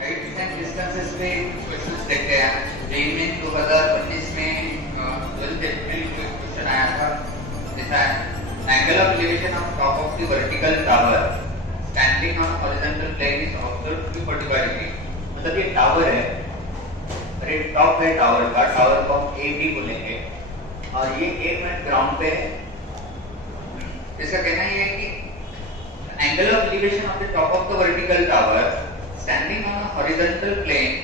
Heights and distances पे questions देखते हैं। जेईई में 2019 में 12th अप्रैल को एक क्वेश्चन आया था। जैसा angle of elevation of top of the vertical tower standing on horizontal plane is observed to be 45 degree. मतलब ये टावर है, अरे टॉप है टावर का, टावर को हम ए बी बोलेंगे और ये 1 मिनट ग्राउंड पे है। इसका कहना ये है कि angle of elevation of the top of the vertical tower standing on a horizontal plane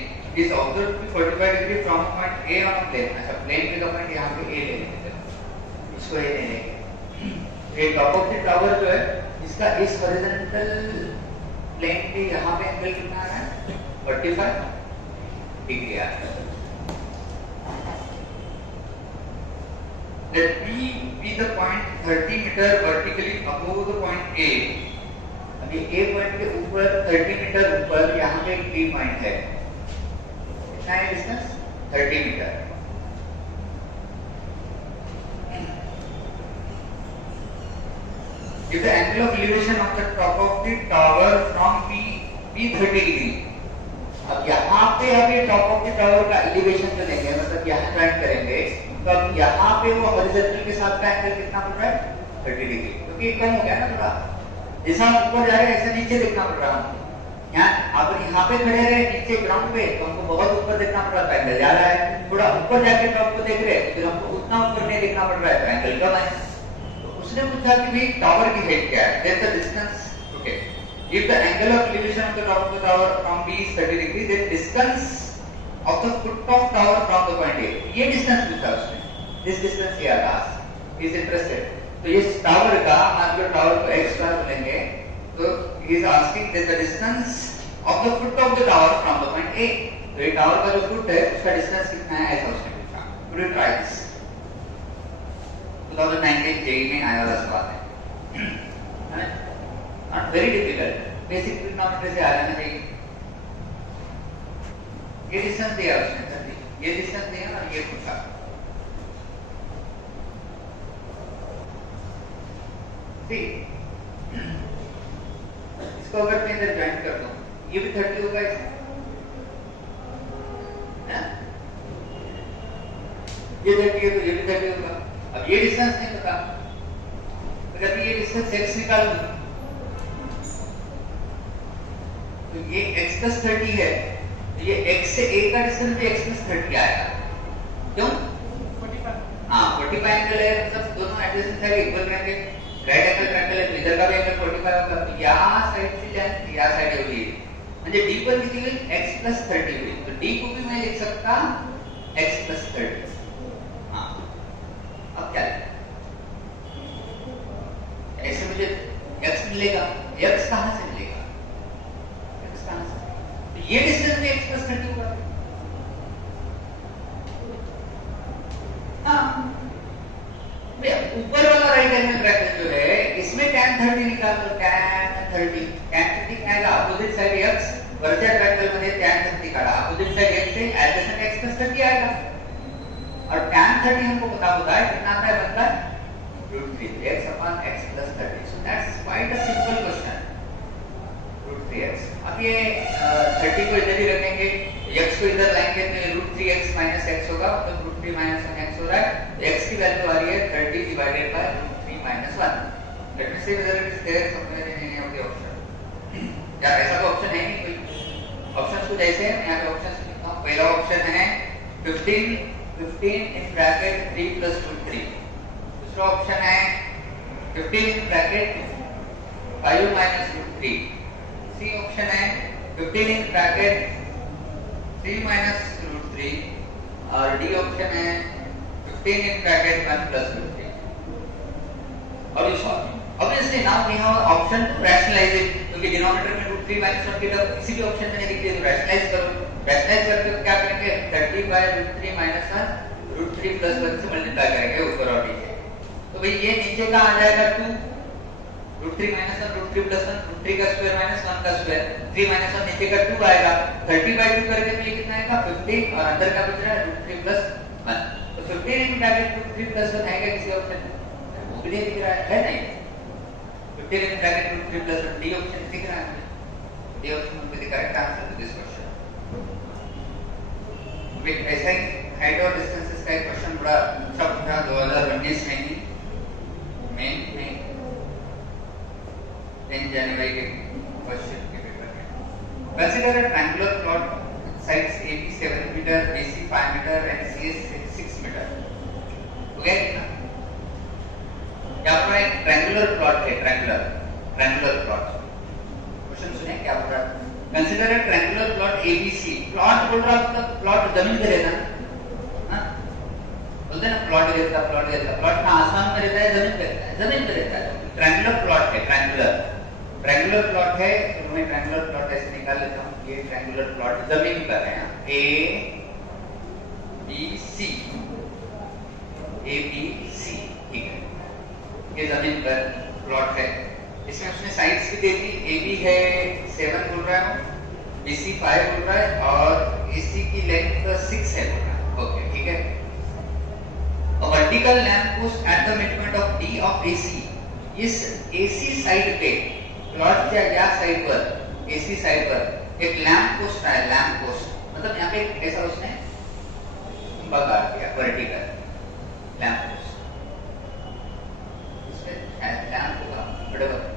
is observed to be 45 degree from a point A on a plane। अच्छा प्लेन पे का पॉइंट यहाँ पे A ले लेंगे, इसको A ले लेंगे। ये टॉप ऑफ द टावर जो है इसका इस हॉरिजॉन्टल प्लेन पे यहाँ पे एंगल कितना आ रहा है 45 डिग्री आ रहा है। Let B be the point 30 meter vertically above the point A। अभी A पॉइंट के ऊपर 30 मीटर ऊपर यहाँ पे एक B पॉइंट है। कितना है distance 30 metre. If the angle of elevation of the top of the tower from B 30 degree. अब यहाँ पे अभी टॉप ऑफ द टावर का एलिवेशन जो लेंगे, मतलब यहाँ ज्वाइन करेंगे, तो अब यहाँ पे वो हॉरिजॉन्टल के साथ का एंगल कितना पड़ रहा है 30 डिग्री, क्योंकि कम हो गया ना थोड़ा। जैसा हम ऊपर जा रहे हैं ऐसा नीचे देखना पड़ रहा है। यहाँ पे खड़े रहे नीचे ग्राउंड पे तो हमको बहुत ऊपर देखना पड़ रहा है, एंगल जा रहा है। थोड़ा ऊपर जाके टॉप को देख रहे हैं तो हमको उतना ऊपर नहीं देखना पड़ रहा है, तो एंगल कम है। तो उसने पूछा कि भाई टावर की हाइट क्या है, there the distance. Okay, if the angle of elevation of the top of the tower from B is 30 degree, then distance of the foot of tower from the point A। ये डिस्टेंस पूछा उसने, this distance he has asked, he is interested। तो ये tower का, मान लो tower को x square बोलेंगे, तो he is asking that the distance of the foot of the tower from the point A। तो ये टावर का जो फुट है उसका डिस्टेंस कितना है ऐसा उसने पूछा। Could you try this? 2019 JEE में आया वाला सवाल है। Not very difficult, basic trigonometry से आ जाना चाहिए। ये डिस्टेंस दिया उसने, ये डिस्टेंस दिया और ये पूछा। इसको अगर मैं इधर ज्वाइन कर दूं, ये भी 30 होगा इसमें, ये 30 है तो ये भी 30 होगा। अब ये डिस्टेंस नहीं पता, अगर ये डिस्टेंस x निकाल दूं तो ये x plus 30 है, तो ये x से a का डिस्टेंस भी x plus 30 आएगा। क्यों? 45। हाँ 45 एंगल है, मतलब दोनों एडजेसेंट साइड इक्वल रहेंगे। राइट एंगल ट्रायंगल है तो इधर का भी एंगल 45 होगा, तो यहाँ साइड से लेंथ यहाँ साइड होगी, म्हणजे d पर किती होईल x plus 30 होईल। तो d को भी मैं लिख सकता x plus 30। हाँ अब क्या है, ऐसे मुझे x मिलेगा, x कहाँ से मिलेगा, x कहाँ से, तो ये डिस्टेंस भी x plus 30 होगा। हाँ ऊपर वाला राइट एंगल ब्रैकेट जो है इसमें tan 30 निकाल दो, tan 30 क्या आएगा, अपोजिट साइड x, वरच्या ट्रायंगल मध्ये tan 30 काढा, अपोजिट साइड x से एडजेसेंट x plus 30 आएगा। और tan 30 हमको पता होता है कितना आता है, बनता है √3x upon x plus 30। so that's quite a simple question, √3x। अब ये 30 को इधर ही रखेंगे, x को इधर लाएंगे तो ये √3x minus x होगा, तो √3 minus 1x हो रहा है। x की वैल्यू आ रही है 30 divided by √3 minus 1। Let me see whether it is there somewhere in any of the option। यार ऐसा तो ऑप्शन है नहीं कोई, ऑप्शंस कुछ ऐसे हैं, यहाँ पे ऑप्शंस लिखता हूँ। पहला ऑप्शन है 15 in bracket 3 plus √3। दूसरा ऑप्शन है 15 in bracket 5 minus √3। C option है 15 in bracket 3 minus √3 और डी ऑप्शन है 15 in bracket 1 plus √3। और ये solve obviously now we have option to rationalise it, क्योंकि डिनोमिनेटर में √3 minus 1 की टर्म किसी भी ऑप्शन में नहीं दिखती है, तो रैशनलाइज करो। रैशनलाइज करके क्या करेंगे, 30 by √3 minus 1 √3 plus 1 से मल्टीप्लाई करेंगे ऊपर और नीचे। तो भाई ये नीचे का आ जाएगा 2 √3 minus 1 √3 plus 1, √3 का स्क्वायर minus 1 का स्क्वायर, 3 minus 1 नीचे का 2 आएगा, 30 by 2 करके तो ये कितना आएगा 15 और अंदर का बच रहा है √3 plus 1। तो 15 in bracket √3 plus 1 आएगा किसी ऑप्शन में, वो भी नहीं दिख रहा है नहीं। 15 in bracket √3 plus 1 D option दिख रहा है, डी ऑप्शन में the correct answer to this question. ऐसा ही हाइट और डिस्टेंसेस का एक क्वेश्चन बड़ा अच्छा पूछा 2019 में ही मेन में 10 जनवरी के क्वेश्चन के पेपर में। Consider a triangular plot sides AB 7 metre, BC 5 metre and CS 6 metre. हो गया कितना? यहाँ पर एक ट्रायंगुलर प्लॉट है, ट्रायंगुलर प्लॉट। क्वेश्चन सुने क्या बोल रहा है? Consider a triangular plot ABC। Plot बोल रहा मतलब प्लॉट जमीन पे रहता है, बोलते हैं ना प्लॉट रहता है। प्लॉट कहाँ आसमान में रहता है, जमीन पे रहता है? जमीन पे रहता है। ट्रायंगुलर प्लॉट है, ट्रायंगुलर प्लॉट है। तो मैं ट्रायंगुलर प्लॉट ऐसे निकाल लेता हूँ। ये ट्रायंगुलर प्लॉट जमीन पर है, ABC, ठीक है। ये जमीन पर प्लॉट है। इसमें उसने साइड्स भी दे दी। AB है 7 बोल रहा है, BC 5 बोल रहा है और AC की लेंथ 6 है बोल रहा है। ओके, ठीक है। A vertical lamp post at the midpoint of D of AC। इस AC साइड पे प्लॉट क्या या साइड पर, AC साइड पर एक लैंप पोस्ट है। लैंप पोस्ट मतलब यहाँ पे ऐसा उसने बगा दिया, वर्टिकल लैंप पोस्ट। लैंप होगा बड़े बड़े।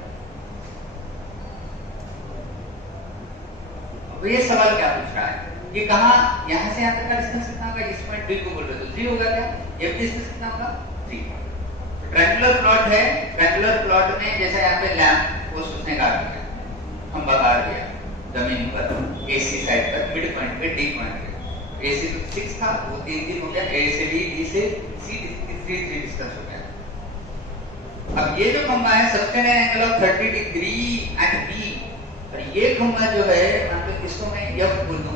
अब ये सवाल क्या पूछ रहा है? ये कहाँ, यहाँ से यहाँ तक का डिस्टेंस कितना होगा? इस पॉइंट B को बोल रहे तो 3 होगा क्या? ये डिस्टेंस कितना होगा? 3। ट्रायंगुलर प्लॉट है। ट्रायंगुलर प्लॉट में जैसे यहाँ पे लैंप पोस्ट उसने काट दिया, खंबा काट दिया जमीन पर AC साइड पर, मिड पॉइंट पे, D पॉइंट पे। AC तो 6 था, वो 3 हो गया। A से D से C 3 डिस्टेंस हो गया। अब ये जो खंबा है sustain angle of 30 degree at B, और ये खंबा जो है मान लो इसको मैं F बोल दूं,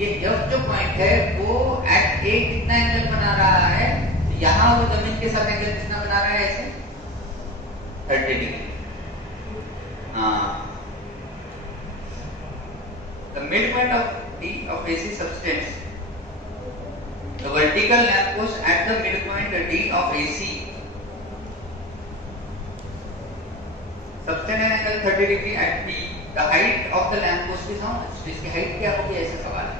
ये F जो पॉइंट है वो एट A कितना एंगल बना रहा है? यहाँ वो जमीन के साथ एंगल कितना बना रहा है? ऐसे 30 degree. The midpoint of D of AC substance, the vertical lamp post at the midpoint D of AC subtend an angle 30 degree at B. The height of the lamp post is how much? तो इसकी height क्या होगी? ऐसा सवाल है।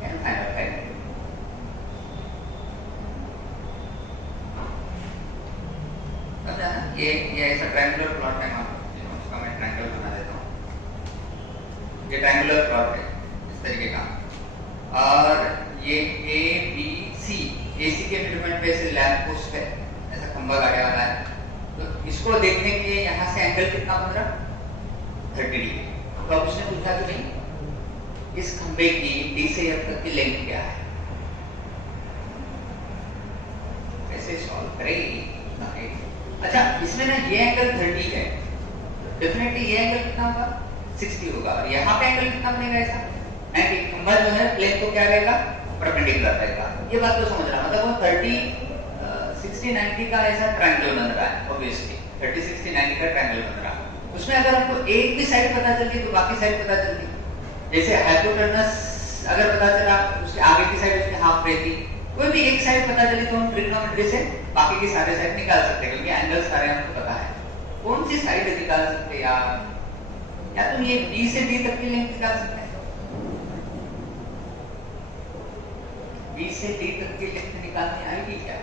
Can find out height. पता है ये ऐसा ट्रायंगुलर प्लॉट है, इसका मैं ट्रायंगल बना देता हूँ। ये ट्रायंगुलर प्लॉट है इस तरीके का, और ये ABC, AC के मिडपॉइंट पे ऐसे लैंप पोस्ट है, ऐसा खंबा गाड़े वाला है। तो इसको देखने के लिए यहाँ से एंगल कितना बन रहा? 30 डिग्री। तो अब उसने पूछा कि नहीं इस खंबे की D से F तक की लेंथ क्या है? कैसे सॉल्व करेंगे? अच्छा, इसमें ना ये एंगल 30 है, डेफिनेटली ये एंगल कितना होगा? 60 होगा। और यहाँ पे एंगल कितना बनेगा? ऐसा एंड खंबा जो है प्लेन को क्या रहेगा? परपेंडिकुलर रहेगा। ये बात तो समझ रहा, मतलब वो 30 60 90 का ऐसा ट्रायंगल बन रहा है। ऑब्वियसली 30 60 90 का ट्रायंगल बन रहा है। उसमें अगर हमको एक भी साइड पता चलती तो बाकी साइड पता चलती। जैसे हाइपोटेनस अगर पता चला, उसके आगे की साइड उसकी हाफ रहती। कोई भी एक साइड पता चली तो हम ट्रिग्नोमेट्री से बाकी की सारे साइड निकाल सकते हैं, क्योंकि एंगल सारे हमको पता है। कौन सी साइड निकाल सकते हैं यार? या तुम ये B से D तक की लेंथ निकाल सकते हैं? B से D तक की लेंथ निकालनी आएगी क्या?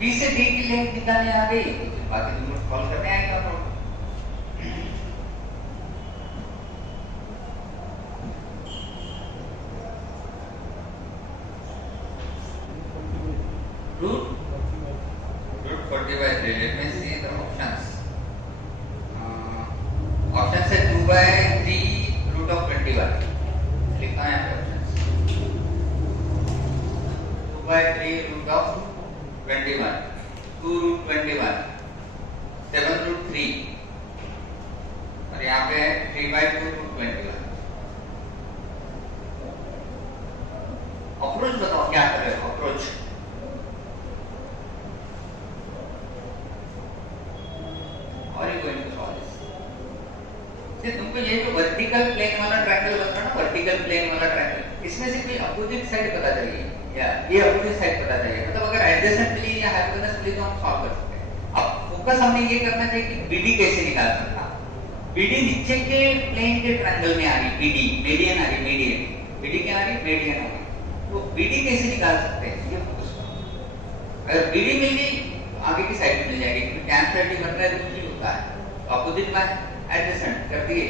B से D की लेंथ निकालने आ गई, बाकी तुम लोग सॉल्व करने आएगा problem. root 40/3. Let me see the options. Option से 2/3 root of 21 लिखा है options. 2/3 root of 21, 2 root 21, 7 root 3, और यहाँ पे 3/2 root 21। अप्रोच बताओ क्या कर रहे हो? Approach How are you going to solve this? से तुमको ये जो वर्टिकल प्लेन वाला ट्रायंगल बन रहा है ना, वर्टिकल प्लेन वाला ट्रायंगल, इसमें से कोई अपोजिट साइड पता चलिए या ये अपोजिट साइड पता चाहिए, मतलब अगर एडजेसेंट मिली या हाइपोटेनस मिली तो हम सॉल्व कर सकते हैं। अब फोकस हमने ये करना चाहिए कि बीडी कैसे निकाल सकता। बीडी नीचे के प्लेन के ट्रायंगल में आ रही, बीडी मीडियन आ रही, मीडियन बीडी क्या आ रही, मीडियन आ रही, तो बीडी कैसे निकाल सकते हैं ये फोकस। अगर बीडी मिल गई आगे की साइड मिल जाएगी, क्योंकि tan 30 बन रहा है दूसरी होता है, तो अपोजिट बाय एडजेसेंट कर दिए,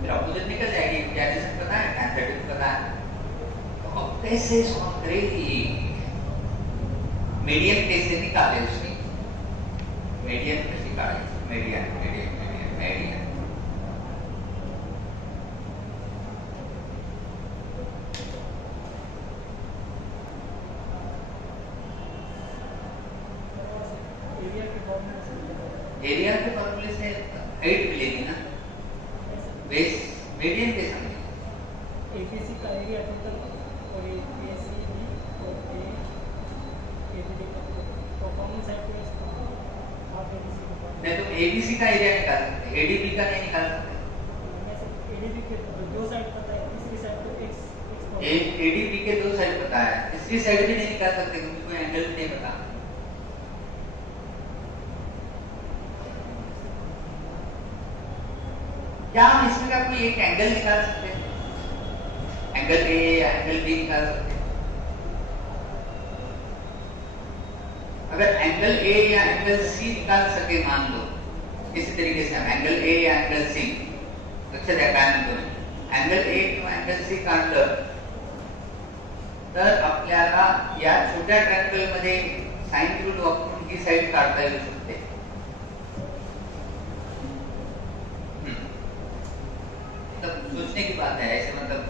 फिर अपोजिट निकल जाएगी, क्योंकि एडजेसेंट पता है, tan 30 पता है। तो अब कैसे सॉल्व करेगी, मीडियन कैसे निकाले उसकी, मीडियन कैसे निकाले, median median median median area के फॉर्मूले से हाइट मिलेगी ना, बेस मीडियन के सामने एबीसी का एरिया टोटल और एसीबी और एबीडी का तो कॉमन साइड पे इसका हाफ एबीसी का नहीं, तो एबीसी का एरिया निकाल सकते हैं, एडीबी का नहीं निकाल सकते। एडीबी के दो साइड पता है, तीसरी साइड तो एक्स एडीबी के दो साइड पता है, तीसरी साइड भी नहीं निकाल सकते क्योंकि कोई एंगल भी नहीं पता। क्या हम इसमें का कोई एक एंगल निकाल सकते हैं, एंगल ए या एंगल बी निकाल सकते हैं। अगर एंगल ए या एंगल सी निकाल सके, मान लो इसी तरीके से हम एंगल ए या एंगल सी, लक्षात घ्या काय म्हणतो मी, एंगल ए किंवा एंगल सी काढलं तर आपल्याला या छोट्या ट्रायंगल मध्ये साइन रूल वापरून ही साइड काढता येऊ शकते। सोचने की बात है, ऐसे मतलब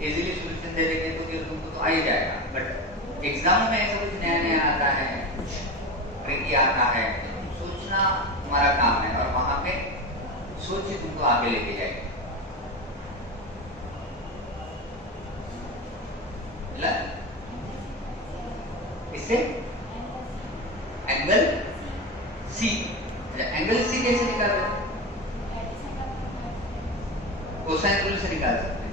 इजीली सॉल्यूशन दे देंगे तो फिर तुमको तो आ ही जाएगा, बट एग्जाम में ऐसा कुछ नया नया आता है, ट्रिकी आता है, सोचना हमारा काम है और वहां पे सोच ही तुमको आगे लेके जाएगी। इससे एंगल सी, एंगल सी कैसे निकाल रहे हैं, कोसाइन रूल से निकाल सकते हैं,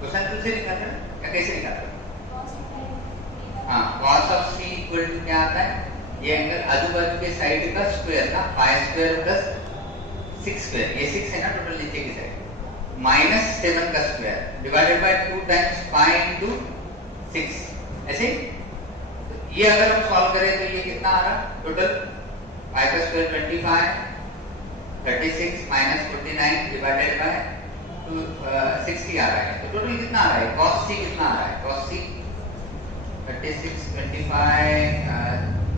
कोसाइन रूल से निकाल रहे हैं या कैसे निकाल रहे हैं, हाँ cos of c equal to क्या आता है, ये एंगल आजू बाजू के साइड का स्क्वायर ना, पाई स्क्वायर प्लस 6 स्क्वायर, ये 6 है ना टोटल नीचे की साइड, माइनस 7 का square divided by 2 times pi into 6, ऐसे। तो ये अगर हम सॉल्व करें तो ये कितना आ रहा टोटल, पाई का स्क्वायर 25, 36 माइनस 49 डिवाइडेड बाय 60 आ रहा है, तो टोटल कितना आ रहा है, cos c कितना आ रहा है, cos c 36 25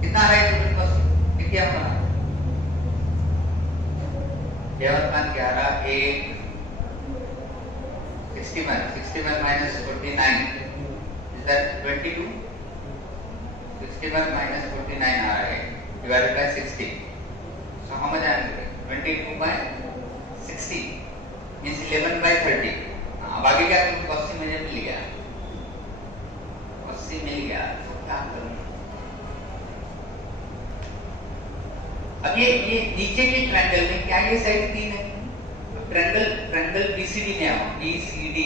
कितना आ रहा है टोटल cos c, क्या बना 11 8 61 minus 49 is that 22, 61 minus 49 आ रहा है divided by 60, so how much I am doing, 22 by 60 means 11 by 30। अब आगे क्या करूँ, cos c मुझे मिल गया, cos c मिल गया, तो क्या करूँ। अब ये नीचे के ट्रायंगल में क्या ये साइड 3 है, ट्रायंगल BCD में आओ, BCD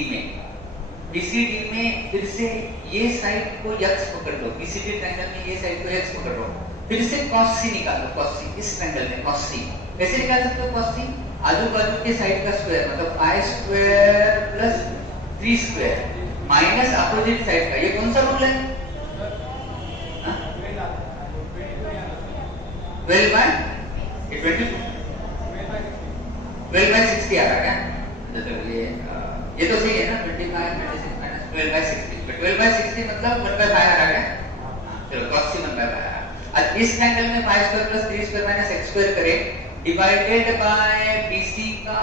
में फिर से ये साइड को x पकड़ लो, BCD ट्रायंगल में ये साइड को x पकड़ लो, फिर से cos c निकालो, cos c इस ट्रायंगल में cos c कैसे निकाल सकते हो, cos c आजू बाजू के साइड का स्क्वायर मतलब pi square plus 3 square minus opposite side का, ये कौन सा रूल है, 12 by 60 आ रहा है क्या, तो ये तो सही है ना, 25 26 माइनस 12 by 60, 12 by 60 मतलब 1 by 5 आ रहा है, चलो cos c 1 by 5 आ रहा है। अब इस एंगल में pi square plus 3 square minus x square करें डिवाइडेड बाय BC का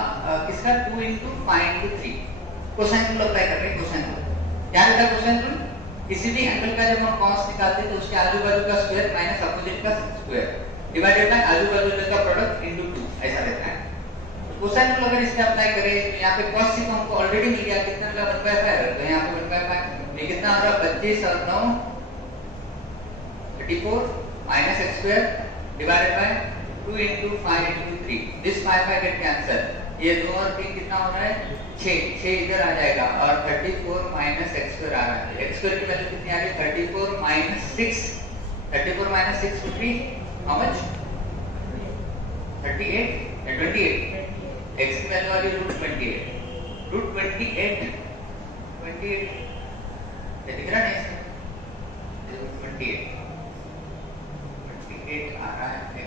किसका 2 into 5 into 3, cosine rule apply कर रहे हैं, कोसाइन रूल क्या रहता है, कोसाइन रूल किसी भी एंगल का जब हम cos निकालते हैं तो उसके आजू बाजू का स्क्वायर माइनस अपोजिट का स्क्वायर डिवाइडेड बाय आजू बाजू का प्रोडक्ट into 2 ऐसा रहता है। कोसाइन रूल अगर इसमें अप्लाई करें तो यहाँ पे cos c को हमको ऑलरेडी मिल गया, कितना मिला 1 by 5, तो यहाँ पे 1 by 5 ये कितना आ रहा 25 और 9 34 minus x square divided by 2 into 5 into 3, this 5 get cancelled, ये 2 और 3 कितना हो रहा है 6 इधर आ जाएगा और 34 माइनस एक्स स्क्वायर आ रहा है। एक्स स्क्वायर की वैल्यू कितनी आ रही है 34 minus 6 would be how much 38 and 28 x की वैल्यू आ रही है √28 ये दिख रहा नहीं इसमें 28 आ रहा है x।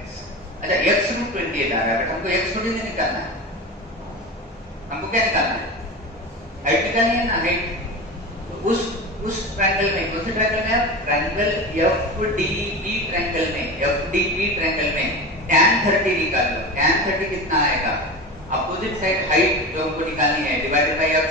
अच्छा x √28 आ रहा है बट हमको x थोड़ी नहीं निकालना है, हमको क्या निकालना है हाइट निकालनी है ना हाइट। तो उस ट्रायंगल में कौन से ट्रायंगल में ट्रायंगल FDB ट्रायंगल में tan 30 निकाल लो। tan 30 कितना आएगा अपोजिट साइड हाइट जो हमको निकालनी है डिवाइडेड बाय x।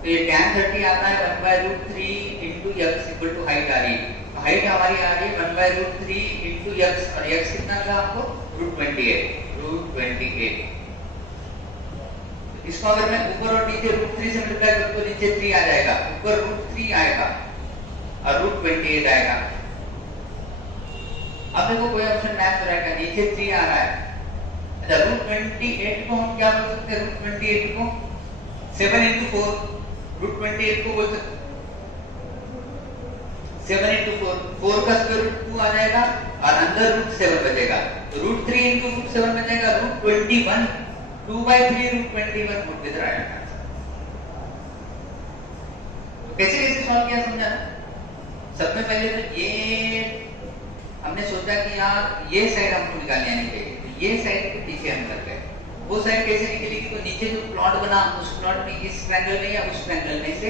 तो ये tan 30 आता है 1/√3 into x equal to height आ रही है। तो हाइट हमारी आ रही है 1/√3 into x और x कितना मिला आपको √28। इसको अगर मैं ऊपर और नीचे √3 से मल्टीप्लाई करूं तो नीचे 3 आ जाएगा, ऊपर √3 आएगा और √28 आएगा। अब देखो कोई ऑप्शन मैच हो रहा है, नीचे 3 आ रहा है। अच्छा √28 को हम क्या बोल सकते हैं √28 को 7 into 4 √28 को बोल सकते 7 into 4 का स्क्वायर रूट 2 आ जाएगा और अंदर √7 बचेगा। तो √3 into √7 बचेगा √21 2/3 √21 would be the right answer. तो कैसे सॉल्व किया समझा ना। सबसे पहले तो ये हमने सोचा कि यार ये साइड हमको निकालनी आनी चाहिए, तो ये साइड को पीछे हम कर गए। वो साइड कैसे निकलेगी तो नीचे जो प्लॉट बना उस प्लॉट में इस ट्रायंगल में या उस ट्रायंगल में से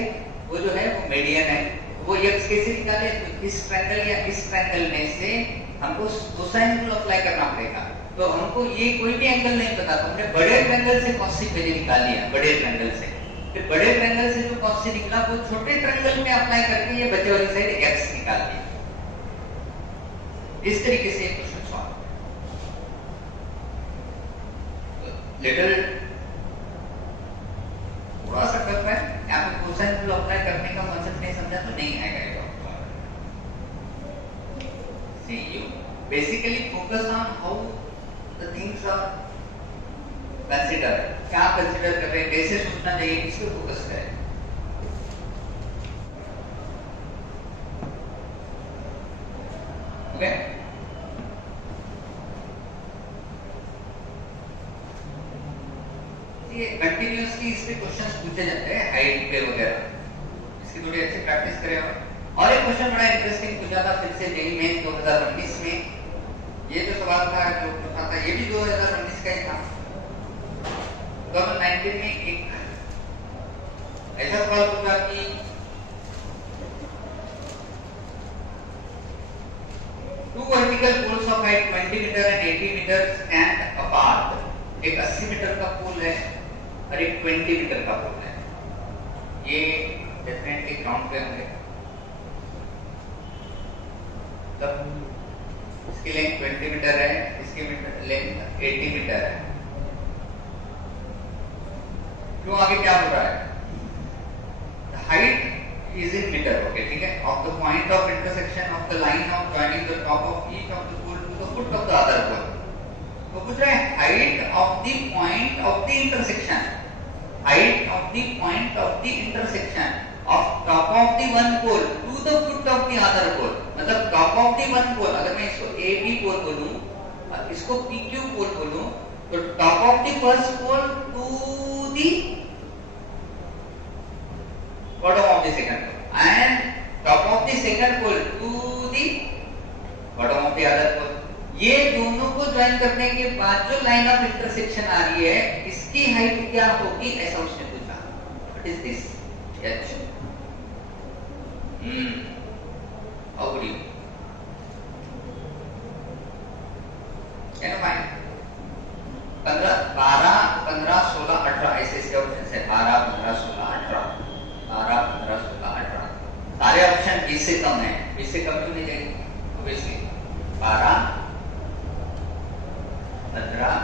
वो जो है वो मीडियन है, वो x कैसे निकाले तो इस ट्रायंगल या इस ट्रायंगल में से हमको कोसाइन रूल अप्लाई करना पड़ेगा। तो हमको ये कोई भी एंगल नहीं पता, तो हमने बड़े ट्रायंगल से cos c पहले निकाल लिया, बड़े ट्रायंगल से। फिर बड़े ट्रायंगल से जो cos c निकला वो छोटे ट्रायंगल में अप्लाई करके ये बचे वाली साइड x निकाल ली। इस तरीके से क्वेश्चन सॉल्व। लिटिल थोड़ा सा टफ है, यहाँ पे कोसाइन रूल अप्लाई करने का कांसेप्ट नहीं समझा तो नहीं आएगा ये। See you basically focus on how the things are considered, क्या कंसीडर कर रहे हैं, कैसे सोचना चाहिए, इस पे फोकस करें। ओके ये कंटिन्यूअसली इस पे क्वेश्चंस पूछे जाते हैं हाइट पे वगैरह, इसकी थोड़ी अच्छी प्रैक्टिस करें। और एक क्वेश्चन बड़ा इंटरेस्टिंग पूछा था फिर से जेईई मेन 2019 में। ये जो सवाल था जो पूछा था ये भी 2019 का ही था। 2019 में एक ऐसा सवाल पूछा कि two vertical poles of height 20 meter and 80 meter stand apart। एक 80 मीटर का पोल है और एक 20 मीटर का पोल है। ये डेफिनेटली ग्राउंड पे होंगे। तब इसकी लेंथ 20 मीटर है, इसकी लेंथ 80 मीटर है। तो आगे क्या हो रहा है the height is in meter, okay ठीक है, of the point of intersection of the line of joining the top of each of the pole to the foot of the other pole। तो पूछ रहे हैं height of the point of the intersection, height of the point of the intersection of top of the one pole to the foot of the other pole। मतलब top of the one pole, अगर मैं इसको AB pole बोलूं और इसको PQ pole बोलूं तो top of the first pole to the bottom of the second pole and top of the second pole to the bottom of the other pole। ये दोनों को ज्वाइन करने के बाद जो लाइन ऑफ इंटरसेक्शन आ रही है इसकी हाइट क्या होगी, ऐसा उसने पूछा। What is this H how would you can find 15 12 15 16 18 ऐसे ऑप्शन है। 12 15 16 18 12 15 16 18 सारे ऑप्शन 20 से कम है। 20 से कम क्यों नहीं जाएंगे ऑब्वियसली। 12 15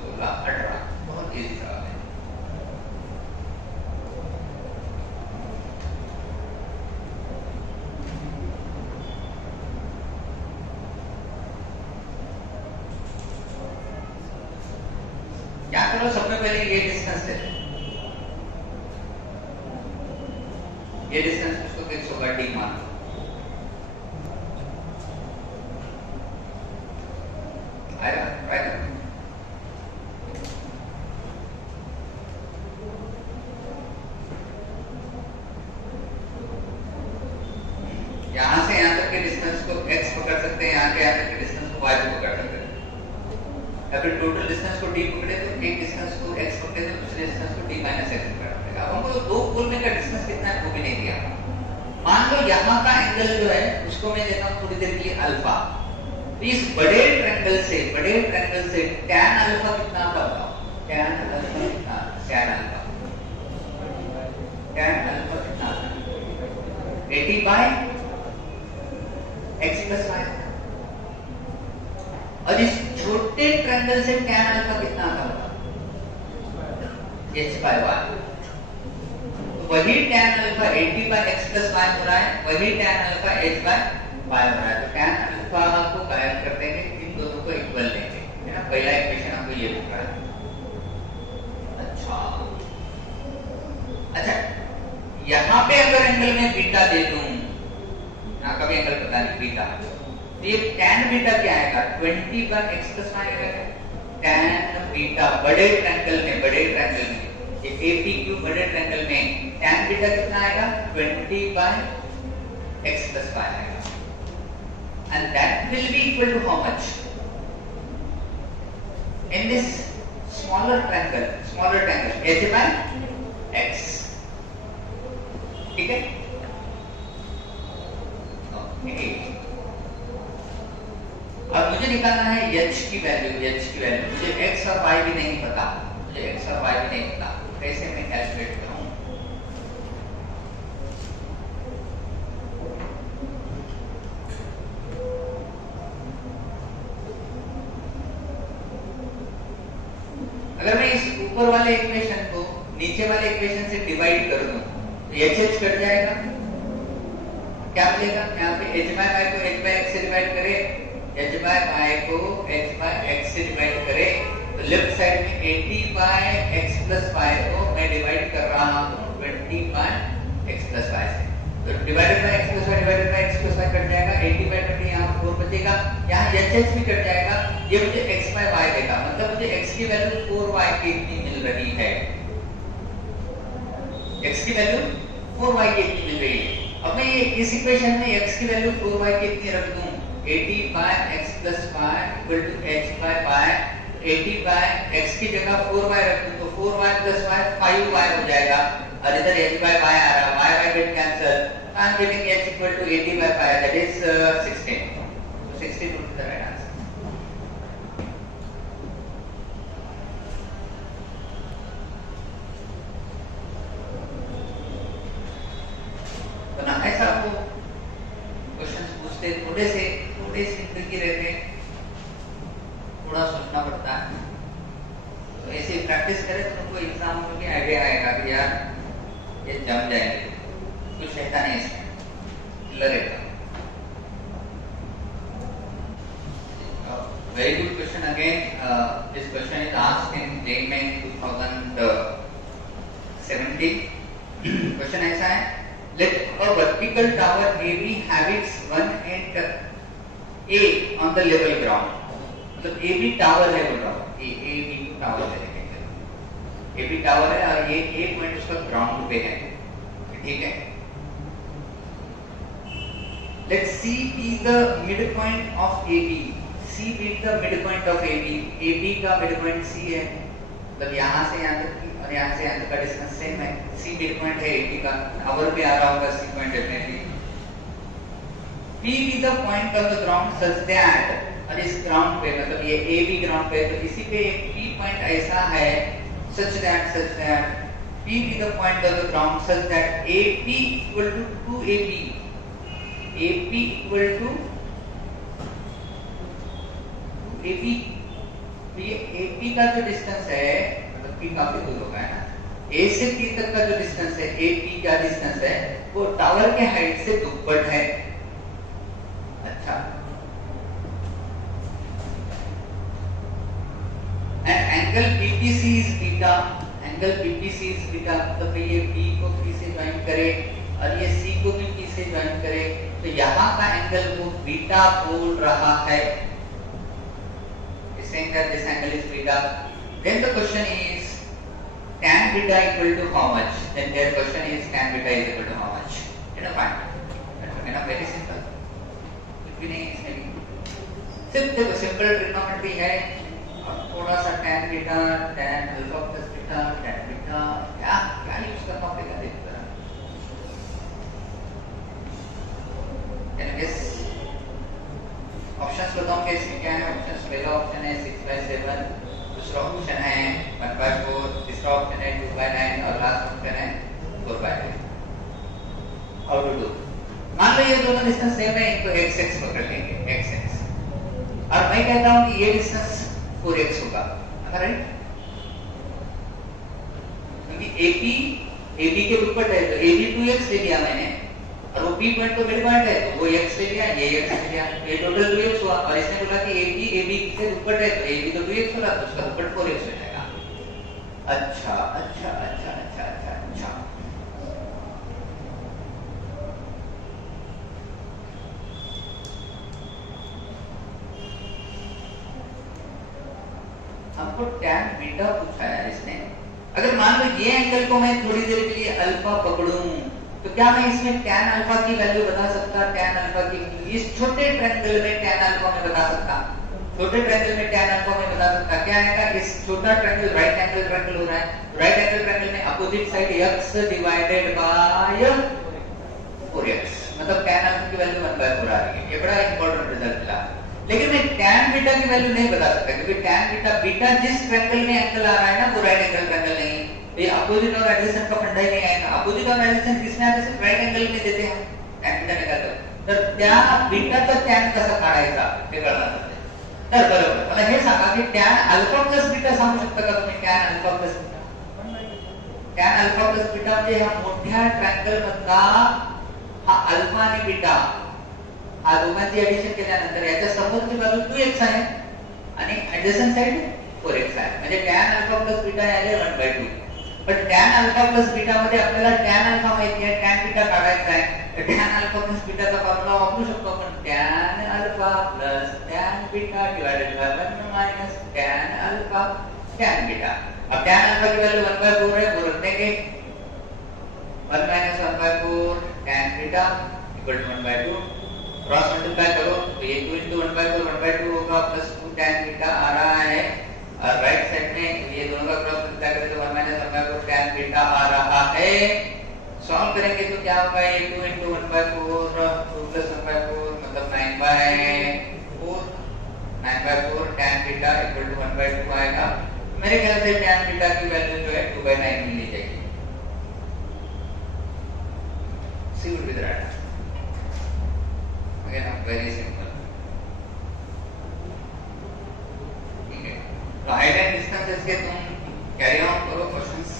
16 18 बहुत इजी सवाल है। सबसे पहले ये डिस्टेंस है, ये डिस्टेंस उसको फिक्स होगा डी मान। आएगा राइट। यहां से यहां तक के डिस्टेंस को x पकड़ सकते हैं, यहां के यहां तक के डिस्टेंस को y पकड़ सकते हैं। या फिर टोटल डिस्टेंस को d पकड़े तो एक डिस्टेंस को x पकड़े तो दूसरे डिस्टेंस को d माइनस x पकड़ सकते। अब हमको दो पोल में का डिस्टेंस कितना है वो भी नहीं दिया। मान लो यहाँ का एंगल जो है उसको मैं देता हूँ थोड़ी देर के लिए अल्फा। तो इस बड़े ट्रायंगल से tan अल्फा कितना आता होगा? tan अल्फा कितना? tan अल्फा कितना आता है? 80 बाय x प्लस y। और इस छोटे ट्रायंगल से tan अल्फा कितना आता होगा? h by y। तो वही tan alpha 80 by x plus y हो रहा है, वही tan alpha h by y हो रहा है। तो tan अल्फा को कायम कर देंगे, इन दोनों को इक्वल लेंगे, है ना। पहला इक्वेशन आपको ये दिख रहा है। अच्छा, यहाँ पे अगर एंगल में बीटा दे दूं, यहाँ का भी एंगल पता नहीं बीटा, तो ये tan बीटा क्या आएगा? 20 बाय x प्लस y आएगा। tan बीटा बड़े ट्रायंगल में ये APQ बड़े ट्रायंगल में tan बीटा कितना आएगा? 20 बाय x प्लस y आएगा। And that will be equal to how much? In this smaller triangle h by x, ठीक है। अब मुझे निकालना है h की वैल्यू। मुझे x और y भी नहीं पता, कैसे मैं कैलकुलेट करूं? अगर मैं इस ऊपर वाले इक्वेशन को नीचे वाले इक्वेशन से डिवाइड कर दूं तो h कट जाएगा, क्या मिलेगा? यहाँ पे h बाय y को h बाय x से डिवाइड करें, h बाय y को h बाय x से डिवाइड करें तो लेफ्ट साइड में 80 बाय x प्लस y को मैं डिवाइड कर रहा हूँ 20 बाय x प्लस y से। तो divided by x plus y cut जाएगा, 80 बाय 20 यहाँ 4 बचेगा, यहाँ h भी कट जाएगा। ये मुझे x बाय y देगा, मतलब मुझे x की वैल्यू 4y की इतनी मिल रही है। x की वैल्यू 4y की इतनी मिल रही है। अब मैं ये इस इक्वेशन में x की वैल्यू 4y की इतनी रख दूं, 80 by x plus y equal to h by y। 80 by x की जगह 4y रख दूं तो 4y प्लस y 5y हो जाएगा, और इधर h बाय y आ रहा है, y get cancel. I am getting h equal to 80 by 5, that is 16। So 16 would be the right answer. तो ना ऐसा वो क्वेश्चंस पूछते थोड़े से ट्रिकी रहते हैं, थोड़ा सोचना पड़ता है। तो ऐसे प्रैक्टिस करें तो तुमको एग्जाम में भी आइडिया आएगा कि यार ये जम जाएंगे, कुछ रहता नहीं इसमें, रहता। Very good question again. This question is asked in JMN 2017. Question ऐसा है, let a vertical tower AB have its one end A on the level ground. मतलब AB टावर है, बोल रहा हूँ, AB टावर है, AB टावर है और ये A पॉइंट उसका ग्राउंड पे है, ठीक है। Let C be the midpoint of AB. C be the midpoint of AB. AB का midpoint C है, मतलब यहाँ से यहाँ तक की और यहाँ से यहाँ तक का डिस्टेंस सेम है। C midpoint है AB का, टावर पे आ रहा होगा C point definitely. P be the point of the ground such that, और इस ग्राउंड पे मतलब ये AB ग्राउंड पे, तो इसी पे एक P पॉइंट ऐसा है such that P be the point of the ground such that AP equal to 2AB. AP equal to AP, तो ये AP का जो डिस्टेंस है, मतलब P काफी दूर होगा है ना, A से P तक का जो डिस्टेंस है, AP का डिस्टेंस है, वो टावर के हाइट से दुप्पट है। अच्छा, and angle BPC is beta angle BPC is beta, मतलब ये बी को पी से ज्वाइन करे और ये सी को भी पी से ज्वाइन करे, तो यहाँ का एंगल वो बीटा बोल रहा है, saying that this angle is beta. Then the question is tan beta equal to how much? Then their question is tan beta is equal to how much? Fine. Very simple. कुछ भी नहीं इसमें भी, सिर्फ देखो सिंपल ट्रिग्नोमेट्री है और थोड़ा सा tan beta, tan alpha plus beta, tan beta क्या क्या यूज करना पड़ेगा देखो जरा। Anyways, ऑप्शंस बताऊं कि इसमें क्या है। ऑप्शंस पहला ऑप्शन है 6/7, दूसरा ऑप्शन है 1/4, तीसरा ऑप्शन है 2/9 और लास्ट ऑप्शन है 4/2। How to do? मान लो ये दोनों डिस्टेंस सेम है, इनको x पकड़ लेंगे, x और मैं कहता हूं कि ये डिस्टेंस 4x होगा, राइट? क्योंकि AB के ऊपर है तो AB 2x ले लिया मैंने और वो P पॉइंट तो मिड पॉइंट है तो वो x ले लिया, ये x ले लिया, ये टोटल 2x हुआ। और इसने बोला कि AB से ऊपर है तो AB तो 2x होगा तो उसका ऊपर 4x हो जाएगा। अच्छा अच्छा अच्छा अच्छा अच्छा अच्छा, हमको tan बीटा पूछा है इसने। अगर मान लो ये एंगल को मैं थोड़ी देर के लिए अल्फा पकड़ूं तो क्या मैं इसमें tan अल्फा की वैल्यू बता सकता? tan अल्फा की इस छोटे ट्रायंगल में tan अल्फा में बता सकता, छोटे ट्रायंगल में tan अल्फा में बता सकता। क्या आएगा? इस छोटा ट्रायंगल राइट एंगल ट्रायंगल हो रहा है, राइट एंगल ट्रायंगल में opposite side x divided by 4x, मतलब tan अल्फा की वैल्यू 1/4 आ रही है। ये बड़ा इंपॉर्टेंट रिजल्ट मिला। लेकिन मैं tan बीटा की वैल्यू नहीं बता सकता क्योंकि tan बीटा जिस ट्रायंगल में एंगल आ रहा है ना वो राइट एंगल ट्रायंगल नहीं, ये अपोजिट और एडजेसेंट का फंडा ही नहीं आएगा। अपोजिट और एडजेसेंट किसमें आते हैं? राइट एंगल में देते हैं tan बीटा निकालते हैं। तर त्या बीटाचा tan कसा काढायचा ते कळणार नाही। तर बरोबर मला हे सांगा की tan अल्फा प्लस बीटा सांगू शकता का तुम्ही? tan alpha plus beta, tan alpha plus beta म्हणजे हा मोठ्या ट्रायंगल मधला हा अल्फा आणि बीटा, हा दोघांची एडिशन केल्यानंतर याच्या समोरची बाजू 2x आहे आणि एडजेसेंट साइड 4x आहे, म्हणजे tan alpha plus beta Yale 1/2। पण tan अल्फा प्लस बीटा मध्ये आपल्याला tan अल्फा माहिती आहे, tan बीटा काढायचा आहे, तर tan अल्फा प्लस बीटाचा फॉर्म्युला वापरू शकतो आपण, tan alpha plus tan beta divided by 1 minus tan alpha tan beta. अब tan अल्फा की वैल्यू 1/4 है, वो रख देंगे 1 minus 1/4 tan beta equal to 1/2, cross multiply करो तो ये 2 into 1/4 1/2 होगा प्लस 2 tan बीटा आ रहा है और राइट साइड में ये दोनों का क्रॉस मल्टीप्लाई करें तो 1 माइनस 1/4 tan बीटा आ रहा है। सॉल्व करेंगे तो क्या होगा? ये 2 into 1/4 2 plus 1/4 मतलब 9/4 tan बीटा इक्वल टू 1/2 आएगा। मेरे ख्याल से tan बीटा की वैल्यू जो है 2/9 मिल जाएगी। C would be the right again very simple। ठीक है, तो हाइट एंड डिस्टेंसेस के तुम कैरी ऑन करो क्वेश्चंस,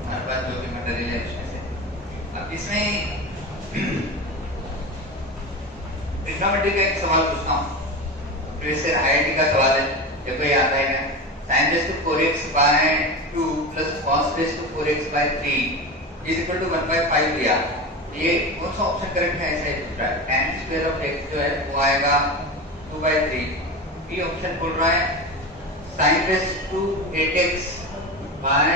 हमारे पास जो भी मटेरियल है उसमें से। अब इसमें ट्रिग्नोमेट्री का एक सवाल पूछता हूँ, फिर से आईआईटी का सवाल है, देखो ये आता है sin raised to 4x by 2 plus cos raised to 4x by 3 is equal to 1/5 लिया। ये कौन सा ऑप्शन करेक्ट है? ऐसा ही पूछ रहा है। tan स्क्वायर ऑफ x जो है वो आएगा 2/3। बी ऑप्शन बोल रहा है sin raised to 8x by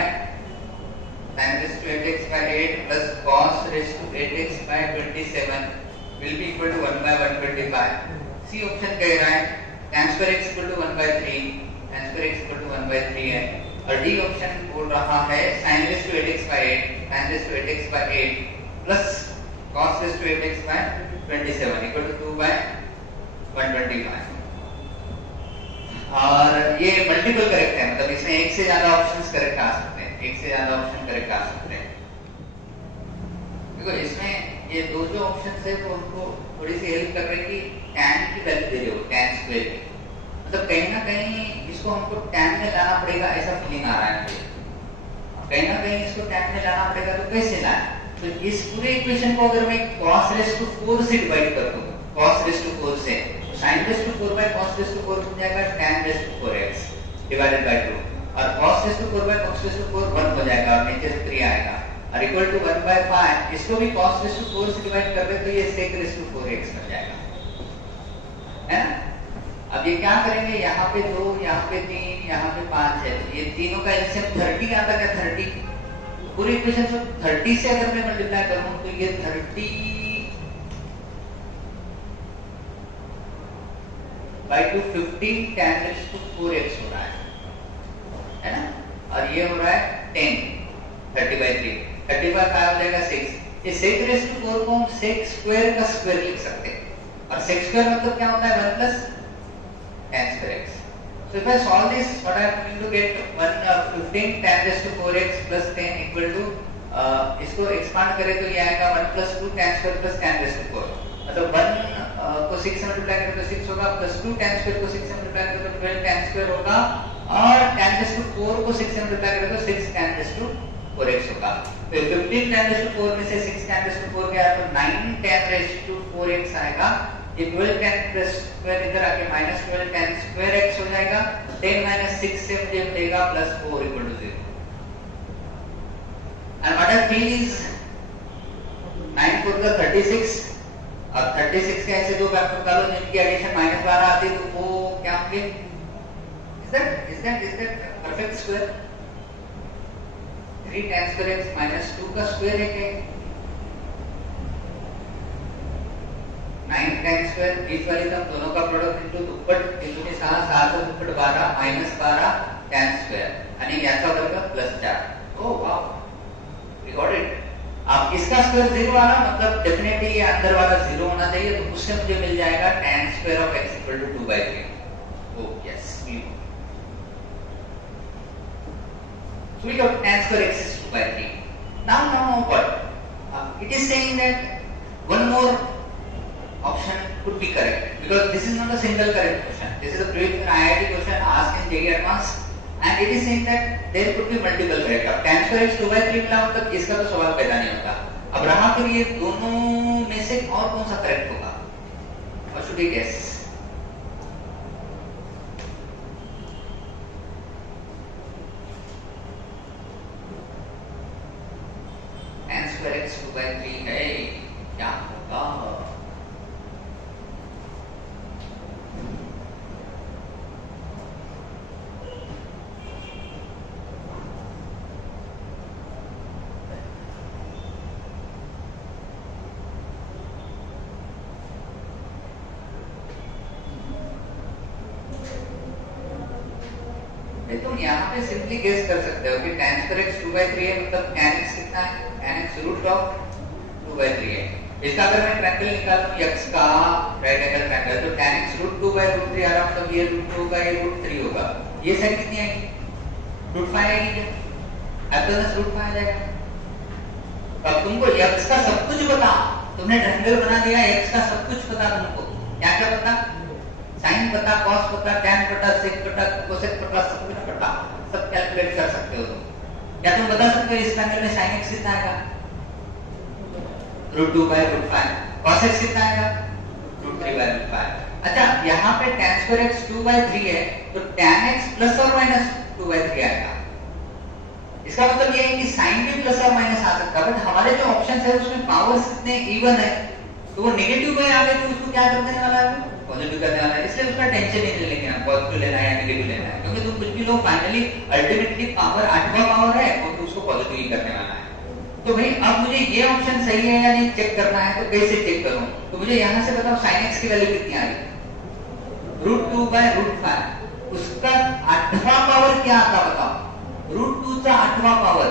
8 plus cos raised to 8x by 27 will be equal to 1/125। C option कह रहा है tan square x equal to 1/3, tan square x equal to 1/3 है। और डी ऑप्शन बोल रहा है sin raised to 8x by 8, tan raised to 8x by 8 plus cos raised to 8x by 27 equal to 2/125। और ये मल्टीपल करेक्ट है, मतलब इसमें एक से ज्यादा ऑप्शंस करेक्ट आ सकते हैं, एक से ज्यादा ऑप्शन करेक्ट आ सकते हैं। देखो इसमें ये दो जो ऑप्शंस है वो उनको थोड़ी सी हेल्प कर रहे हैं कि tan की वैल्यू दे रहे हो, tan स्क्वायर की, मतलब कहीं ना कहीं इसको हमको tan में लाना पड़ेगा ऐसा फीलिंग आ रहा है मुझे। कहीं ना कहीं इसको tan में लाना पड़ेगा, तो कैसे लाना? तो इस पूरे इक्वेशन को अगर मैं cos raised to 4 से डिवाइड कर दूं, cos raised to 4 से, तो sin raised to 4 by cos raised to 4 बन जाएगा tan raised to 4x divided by 2। और cos raise to 4 by cos raise to 4 1 हो जाएगा और नीचे 3 आएगा और इक्वल टू 1 by 5, इसको भी cos रेज़ टू 4 से डिवाइड कर दे तो ये sec रेज़ टू 4x बन जाएगा, है ना। अब ये क्या करेंगे, यहाँ पे 2, यहाँ पे 3, यहाँ पे 5 है, तो ये तीनों का एलसीएम 30 आता है, 30 पूरी इक्वेशन को 30 से अगर मैं मल्टीप्लाई करूं तो ये 30 by 250 tan raised to 4x हो रहा है ना, और ये हो रहा है 10 30 by 3, 30 by 5 हो जाएगा 6। ये sec raised to 4 को हम sec स्क्वायर का स्क्वायर लिख सकते हैं, और sec स्क्वायर मतलब क्या होता है 1 plus tan square x। So if I solve this, what I am going to get 15 tan raised to 4x plus 10 equal to इसको एक्सपांड करें तो ये आएगा 1 plus 2 tan square plus tan raised to 4, मतलब 1 को 6 से मल्टीप्लाई करें तो 6 होगा, प्लस 2 tan square को 6 से मल्टीप्लाई करें तो 12 tan square होगा, और tan raised to 4 को 6 से मल्टीप्लाई करें तो 6 tan raised to 4x होगा। तो 15 tan raised to 4 में से 6 tan raised to 4 गया तो 9 tan raised to 4x आएगा। ये 12 tan स्क्वायर इधर आके माइनस 12 tan स्क्वायर x हो जाएगा, 10 minus 6 से मुझे मिलेगा plus 4 equal to 0। And what I feel is 9 4 का 36 और 36 के ऐसे दो फैक्टर निकालो जिनकी एडिशन -12 आती है तो वो क्या होंगे, is that perfect square? 3 tan square x minus 2 का स्क्वायर है, 9 tan स्क्वायर बीच वाली टर्म दोनों का प्रोडक्ट इनटू दुप्पट 3 के 6 7 से दुप्पट 12 माइनस 12 tan स्क्वायर यानी ऐसा बनेगा plus 4। Oh wow, we got it. अब इसका स्क्वायर 0 आ रहा मतलब डेफिनेटली ये अंदर वाला 0 होना चाहिए, तो उससे मुझे मिल जाएगा tan square of x equal to 2/3। Oh yes, so we got tan square x is 2/3। now what it is saying that one more option could be correct because this is not a single correct question. This is a previous IIT question asked in JEE Advanced and it is saying that there could be multiple correct। अब tan square x 2/3 मिला मतलब इसका तो सवाल पैदा नहीं होता। अब रहा फिर ये दोनों में से और कौन सा करेक्ट होगा, what should we guess? tan square x 2/3 है, क्या होगा? तुम यहाँ पे सिंपली गेस कर सकते हो कि tan square x 2/3 है मतलब tan x कितना है, tan x रूट ऑफ 2/3 है। इसका अगर मैं ट्रायंगल निकालूं x का राइट एंगल ट्रायंगल तो tan x √2/√3 आ रहा मतलब ये √2 होगा, ये √3 होगा, ये साइड कितनी आएगी √5 आएगी, एप्सिलॉन √5 आ जाएगा। अब तुमको x का सब कुछ पता, तुमने ट्रायंगल बना दिया, x का सब कुछ पता तुमको, क्या क्या पता, साइन पता, कॉस पता, टैन पता, सेक पता, कोसेक पता, सब कुछ पता, सब कैलकुलेट कर सकते हो तुम। क्या तुम बता सकते हो इस ट्रायंगल में sin x कितना आएगा √2/√5, cos x कितना आएगा √3/√5। अच्छा यहाँ पे tan square x 2/3 है तो tan x प्लस और माइनस 2/3 आएगा। इसका मतलब ये है कि sin भी प्लस और माइनस आ सकता है, बट हमारे जो ऑप्शंस है उसमें पावर्स कितने इवन है, तो वो नेगेटिव में आ गए तो उसको क्या कर देने वाला है, पॉजिटिव करने वाला है। इसलिए उसका टेंशन नहीं लेंगे हम पॉजिटिव लेना है या नेगेटिव लेना है, क्योंकि तुम कुछ भी लो फाइनली अल्टीमेटली पावर 8वां पावर है और तो उसको पॉजिटिव ही करने वाला है। तो भाई अब मुझे ये ऑप्शन सही है या नहीं चेक करना है, तो कैसे चेक करूं, तो मुझे यहां से बताओ sin x की वैल्यू कितनी आ रही √2/√5, उसका 8वां पावर क्या आता बताओ, √2 का 8वां पावर,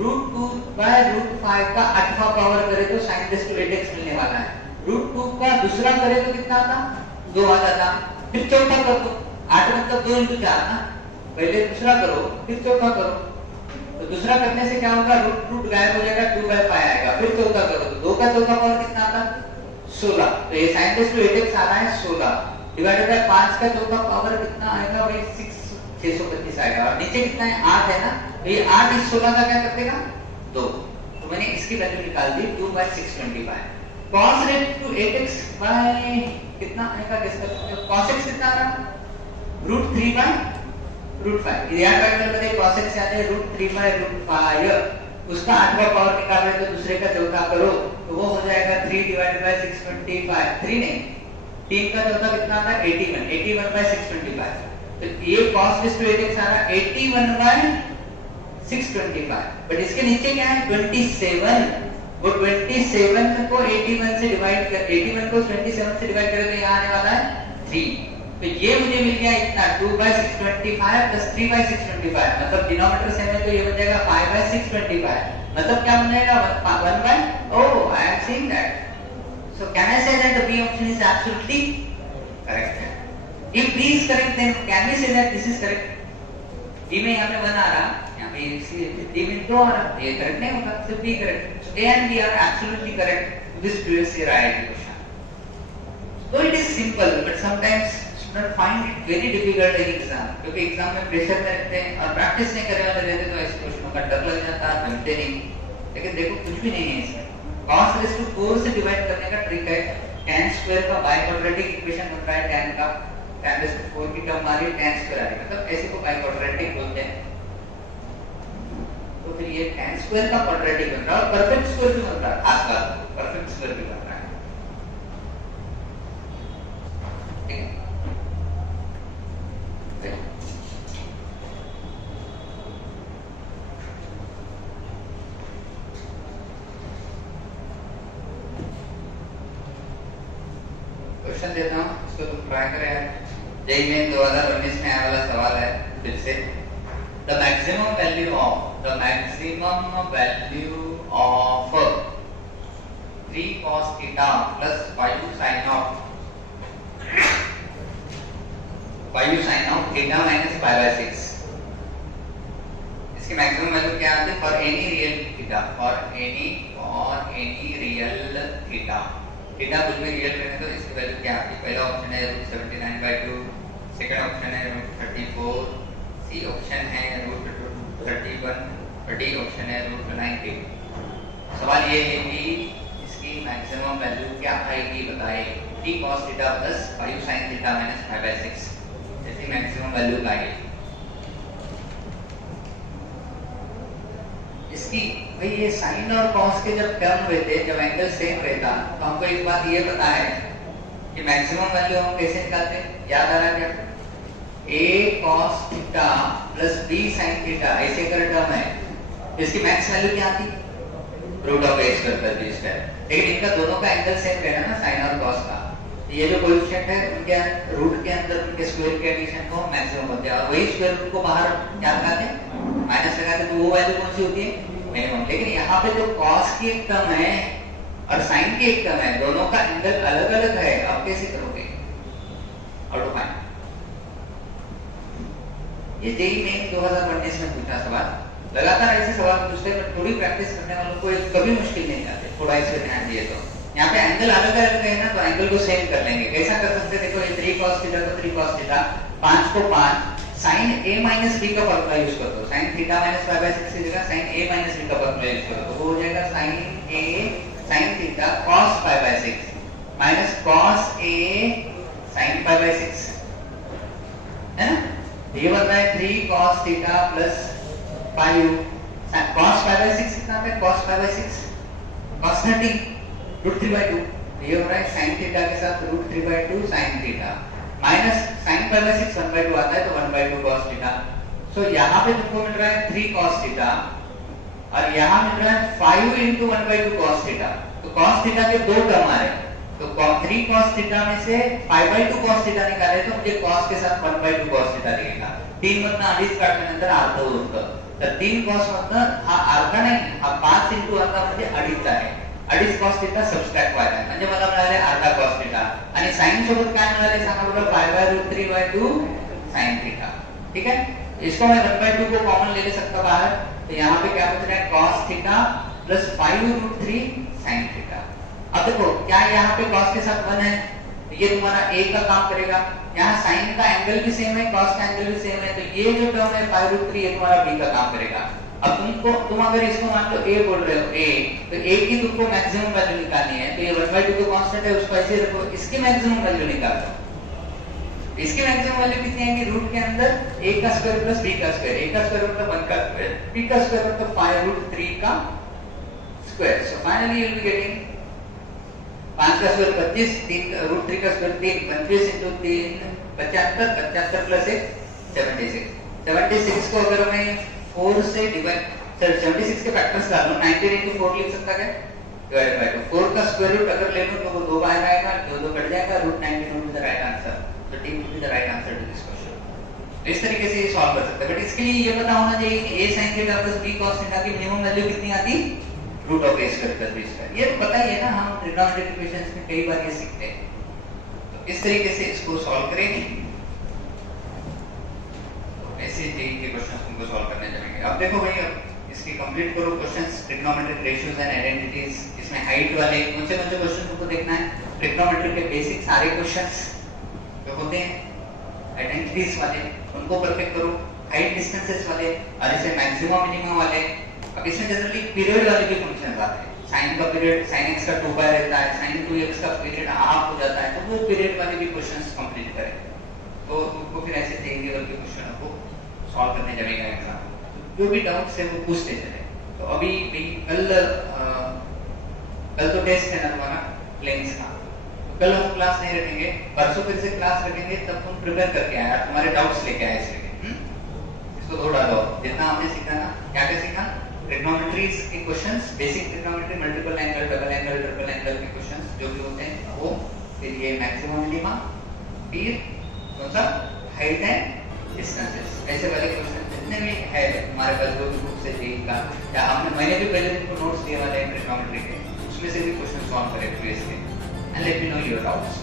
√2/√5 का 8वां पावर करे तो sin⁻8x मिलने वाला है। √2 का दूसरा करे तो कितना आता, 2 आ जाता, फिर चौथा कर दो, 8 मतलब 2 × 4 ना, पहले दूसरा करो फिर चौथा करो, तो दूसरा करने से क्या होगा, रूट गायब हो जाएगा, 2/5 आएगा, फिर चौथा करो तो 2 का चौथा पावर कितना आता, 16, तो ये sin⁻8x आ रहा है 16 डिवाइडेड बाय 5 का चौथा पावर कितना आएगा भाई 625 आएगा, और नीचे कितना है 8 है ना, तो ये 8 इस 16 का क्या कर देगा 2, तो मैंने इसकी वैल्यू निकाल दी 2/625। cos raised to 8x by कितना आएगा गेस कर सकते हो, cos x कितना आ रहा √3/√5 √5 या ट्रायंगल मध्ये cos x यानी √3/√5 उसका 8वां पावर निकाल रहे तो दूसरे का चौथा करो तो वो हो जाएगा 3 / 625 3 नहीं 3 का चौथा कितना आता है 81/625 तो ये cos to 8x आ रहा 81/625 बट इसके नीचे क्या है 27 वो 27 को 81 से डिवाइड कर 81 को 27 से डिवाइड करें तो यहाँ आने वाला है 3 तो ये मुझे मिल गया इतना 2/625 plus 3/625 मतलब डिनोमिनेटर सेम है तो ये बन जाएगा 5/625 मतलब क्या बन जाएगा 1 by oh I am seeing that so can I say that the B option is absolutely correct if B is correct then can we say that this is correct B में यहाँ पे 1 आ रहा यहाँ पे D में 2 आ रहा ये correct नहीं होगा सिर्फ B correct so A and B are absolutely correct to this previous year IIT question so it is simple but sometimes student find it very difficult in exam क्योंकि एग्जाम में pressure में रहते हैं और practice नहीं करने वाले रहते तो ऐसे क्वेश्चनों का डर लग जाता है बनते नहीं लेकिन देखो कुछ भी नहीं है इसमें cos raised to 4 से डिवाइड करने का ट्रिक है tan स्क्वायर का बाइक्वाड्रेटिक इक्वेशन बनता है tan का tan raised to 4 की टर्म आ रही है tan स्क्वायर आ रही है मतलब ऐसे को बाइक्वाड्रेटिक बोलते हैं तो फिर ये tan स्क्वायर का क्वाड्रेटिक बन रहा है और परफेक्ट स्क्वायर भी बन रहा है आसपास परफेक्ट स्क्वायर भी बन रहा है ठीक है क्वेश्चन देता हूँ इसको तुम ट्राई करें जेईई मेन 2019 में आने वाला सवाल है फिर से the maximum value of 3 cos theta plus 5 sin of theta minus 5/6 इसकी मैक्सिमम वैल्यू क्या आती है for any real theta theta कुछ भी रियल रहे तो इसकी वैल्यू क्या आती है पहला ऑप्शन है √79/2 सेकंड ऑप्शन है √34 सी ऑप्शन है √31 और डी ऑप्शन है √90 सवाल ये है कि इसकी मैक्सिमम वैल्यू क्या आएगी बताइए 3 cos theta plus 5 sin theta minus 5/6 इसकी मैक्सिमम वैल्यू क्या आएगी इसकी भाई ये साइन और कॉस के जब टर्म रहते जब एंगल सेम रहता तो हमको एक बात ये पता है कि मैक्सिमम वैल्यू हम कैसे निकालते हैं याद आ रहा है क्या a cos theta plus b sin theta ऐसे कर टर्म है इसकी मैक्स वैल्यू क्या आती √a² लेकिन इनका दोनों का एंगल सेम रहना ना साइन और कॉस का ये जो कोएफिशिएंट है उनके रूट के अंदर उनके स्क्वायर के एडिशन को मैक्सिमम होते हैं और वही स्क्वायर रूट को बाहर क्या लगाते हैं माइनस लगाते तो वो वैल्यू कौन सी होती है मिनिमम लेकिन यहाँ पे जो cos की एक टर्म है और sin की एक टर्म है दोनों का एंगल अलग अलग है अब कैसे करोगे हाउ टू फाइंड ये जेईई मेन 2019 में पूछा सवाल लगातार ऐसे सवाल पूछते हैं थोड़ी प्रैक्टिस करने वालों को कभी मुश्किल नहीं आते थोड़ा इस पे ध्यान दिए तो यहाँ पे एंगल अलग अलग है ना तो एंगल को सेम कर लेंगे कैसा कर सकते हैं देखो ये 3 cos थीटा तो 3 cos थीटा 5 को 5 sin a minus b का फॉर्मूला यूज कर दो sin थीटा माइनस 5/6 की जगह sin a minus b का फॉर्मूला यूज कर दो वो हो जाएगा sin a sin theta cos 5/6 minus cos a sin 5/6 है ना ये बन रहा है 3 cos थीटा प्लस 5 cos 5/6 कितना है cos 5/6 cos 30 √3/2 ये हो रहा है sin थीटा के साथ √3/2 sin थीटा माइनस sin 5/6 1/2 आता है तो 1/2 cos थीटा सो यहाँ पे तुमको मिल रहा है 3 cos थीटा और यहाँ मिल रहा है 5 into 1/2 cos थीटा तो cos थीटा के दो टर्म आ रहे तो 3 cos थीटा में से 5/2 cos थीटा निकाले तो मुझे cos के साथ 1/2 cos थीटा दिखेगा 3 मधनं अडीच काढल्यानंतर अर्ध होतं तर 3 cos मधनं हा अर्धा नाही हा 5 into अर्धा म्हणजे अडीच आहे अडीच cos थीटा सबट्रॅक्ट व्हायला म्हणजे मला मिळाले अर्धा cos थीटा आणि sin सोबत काय मिळाले सांगा बरं 5/√3/2 sin थीटा ठीक है इसको मैं 1/2 को कॉमन ले सकता बाहर तो यहाँ पे क्या बच रहा है cos theta plus 5√3 sin theta अब देखो क्या यहाँ पे cos के साथ 1 है ये तुम्हारा a का काम करेगा यहाँ sin का एंगल भी सेम है cos का एंगल भी सेम है तो ये जो टर्म है 5√3 ये तुम्हारा b का काम करेगा अब तुम अगर इसको मान लो a बोल रहे हो a तो a की तुमको मैक्सिमम वैल्यू निकालनी है तो ये 1/2 तो कांस्टेंट है उसको ऐसे रखो इसकी मैक्सिमम वैल्यू निकालो इसकी मैक्सिमम वैल्यू कितनी आएगी? रूट के अंदर a का स्क्वायर प्लस b का स्क्वायर, a का स्क्वायर मतलब 1 का स्क्वायर, b का स्क्वायर मतलब 5 रूट 3 का square. So finally you will be getting 5 का स्क्वायर 25, 3 रूट 3 का स्क्वायर 3, 25 into 3 75, 75 प्लस 1 76. 76 को अगर मैं 4 से डिवाइड, सर 76 के फैक्टर्स डाल लो, 19 into 4 लिख सकता है डिवाइड बाय 2. 4 का स्क्वायर रूट अगर ले लो तो वो 2 बाहर आएगा, 2 कट जाएगा, root 19 will be the right answer. So D will be the right answer to this question. तो इस तरीके से ये सॉल्व कर सकते हैं. बट इसके लिए ये पता होना चाहिए कि a sin theta plus b cos theta की मिनिमम वैल्यू कितनी आती? Root of a square plus b square. ये तो पता ही है ना, हम ट्रिग्नोमेट्रिक इक्वेशंस में कई बार ये सीखते हैं. तो इस तरीके से इसको सॉल्व करेंगे. तो ऐसे ही के क्वेश्चंस तुमको सॉल्व करने जाएंगे. अब देखो भाई, अब इसकी कंप्लीट करो questions. Trigonometric ratios and identities, इसमें हाइट वाले कौन से क्वेश्चन तुमको देखना है. ट्रिग्नोमेट्री के बेसिक सारे क्वेश्चंस जो होते हैं, आइडेंटिटीज वाले उनको परफेक्ट करो, हाइट डिस्टेंसेस वाले और ऐसे मैक्सिमम मिनिमम वाले. अब इसमें जनरली पीरियड वाले भी फंक्शंस आते हैं. साइन का पीरियड sin x का 2 पाई रहता है, sin 2x का पीरियड हाफ हो जाता है, तो वो पीरियड वाले भी क्वेश्चंस कंप्लीट करें. तो तुमको फिर ऐसे चेंज लेवल के क्वेश्चन को सॉल्व करने जाएगा एग्जाम. जो भी डाउट्स है वो पूछते चले. तो अभी भी कल तो टेस्ट है ना तुम्हारा प्लेन्स का, कल हम क्लास नहीं रखेंगे, परसों फिर से क्लास रखेंगे. तब तुम प्रिपेयर करके आया, तुम्हारे डाउट्स लेके आए इसलिए. इसको थोड़ा लो, जितना हमने सीखा ना, क्या क्या सीखा? ट्रिग्नोमेट्रीज के questions, basic trigonometry, multiple angle, double angle, triple angle के क्वेश्चंस जो भी होते हैं वो, फिर ये मैक्सिमम मिनिमा, फिर कौन सा हाइट एंड डिस्टेंसेस, ऐसे वाले क्वेश्चन जितने भी है हमारे पास जो भी बुक से चाहिए का, या मैंने भी पहले दिन को नोट्स दिए वाले हैं ट्रिग्नोमेट्री के, उसमें से भी क्वेश्चन सॉल्व करें please. And let me know your doubts.